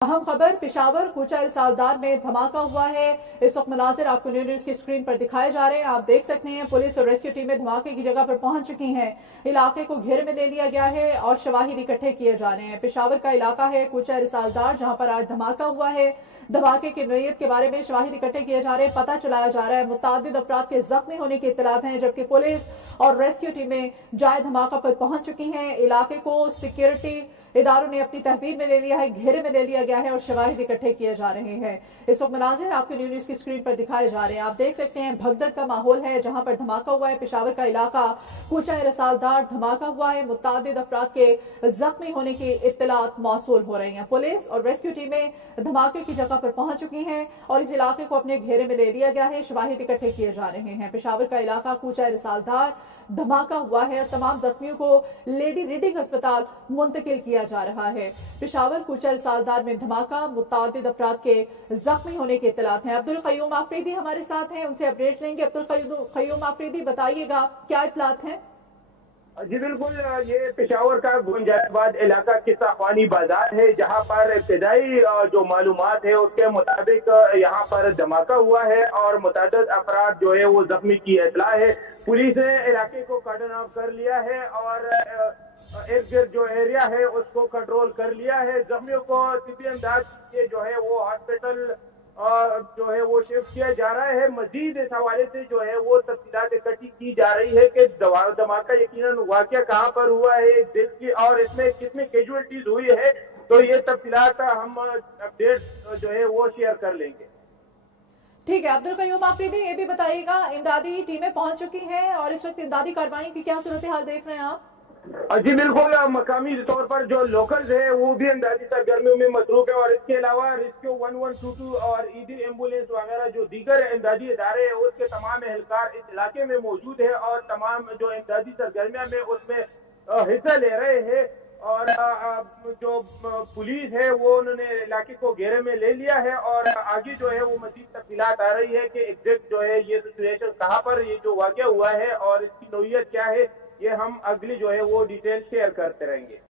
अहम खबर पेशावर कूचा रसालदार में धमाका हुआ है। इस वक्त मनाजिर आपको न्यू न्यूज की स्क्रीन पर दिखाए जा रहे हैं। आप देख सकते हैं पुलिस और रेस्क्यू टीमें धमाके की जगह पर पहुंच चुकी हैं। इलाके को घेरे में ले लिया गया है और शवाहिद इकट्ठे किए जा रहे हैं। पेशावर का इलाका है कूचा रसालदार, जहां पर आज धमाका हुआ है। धमाके की नोयत के बारे में शवाहिद इकट्ठे किए जा रहे हैं, पता चलाया जा रहा है। मुतादिद अफराद के जख्मी होने की इत्तलात हैं, जबकि पुलिस और रेस्क्यू टीमें जाए धमाका पर पहुंच चुकी हैं। इलाके को सिक्योरिटी इदारों ने अपनी तहवीर में ले लिया है, घेरे में ले लिया गया है और शवाहिद इकट्ठे किए जा रहे हैं। इस वक्त मनाजिर आपको न्यू न्यूज की स्क्रीन पर दिखाए जा रहे हैं। आप देख सकते हैं भगदड़ का माहौल है जहां पर धमाका हुआ है। पेशावर का इलाका कूचा रसालदार, धमाका हुआ है। मुतादिद अफराद के जख्मी होने की इत्तलात मौसूल हो रही हैं। पुलिस और रेस्क्यू टीमें धमाके की जगह पर पहुंच चुकी हैं और इस इलाके को अपने घेरे में ले लिया गया है। शवाहिद इकट्ठे किए जा रहे हैं। पेशावर का इलाका कूचा रसालदार, धमाका हुआ है और तमाम जख्मियों को लेडी रीडिंग अस्पताल मुंतकिल किया जा रहा है। पेशावर कूचा रसालदार में धमाका, मुतादिद अफराद के जख्मी होने की इत्तलात हैं। अब्दुल क़य्यूम आफरीदी हमारे साथ हैं, उनसे अपडेट्स लेंगे। अब्दुल क़य्यूम आफरीदी, बताइएगा क्या इत्तलात हैं? जी बिल्कुल, ये पेशावर का गुंजाइबाद इलाका किस्सा ख्वानी बाजार है, जहां पर इब्तदाई जो मालूमात है उसके मुताबिक यहां पर धमाका हुआ है और मुतअद्दिद अफराद जो है वो जख्मी की इत्तला है। पुलिस ने इलाके को कार्डन ऑफ कर लिया है और इर्द गिर्द जो एरिया है उसको कंट्रोल कर लिया है। जख्मियों को तिब्बी इमदाद के जो है वो हॉस्पिटल जो है वो शिफ्ट किया जा रहा है। मजीद इस हवाले से जो है वो तफसीलात इकट्ठी की जा रही है कि धमाका यकीनन वाकया कहाँ पर हुआ है की और इसमें कितनी कैजुअलिटीज हुई है। तो ये तफसीलात हम अपडेट जो है वो शेयर कर लेंगे। ठीक है अब्दुल क़य्यूम आफरीदी, ये भी बताइएगा इमदादी टीमें पहुंच चुकी हैं और इस वक्त इमदादी कार्रवाई की क्या सूरत हाल देख रहे हैं आप? जी बिल्कुल, मकामी तौर पर जो लोकल्स है वो भी इमदादी सरगर्मियों में मसरूफ है और इसके अलावा रेस्क्यू 1122 और ईडी एम्बुलेंस वगैरह जो दीगर इमदादी इदारे हैं उसके तमाम एहलकार इस इलाके में मौजूद है और तमाम जो इमदादी सरगर्मियां में उसमें हिस्सा ले रहे हैं। और जो पुलिस है वो उन्होंने इलाके को घेरे में ले लिया है और आगे जो है वो मजीद तफसीलात आ रही है कि एग्जैक्ट जो है ये सिचुएशन कहाँ पर ये जो वाक़या हुआ है और इसकी नौयत क्या है, ये हम अगली जो है वो डिटेल शेयर करते रहेंगे।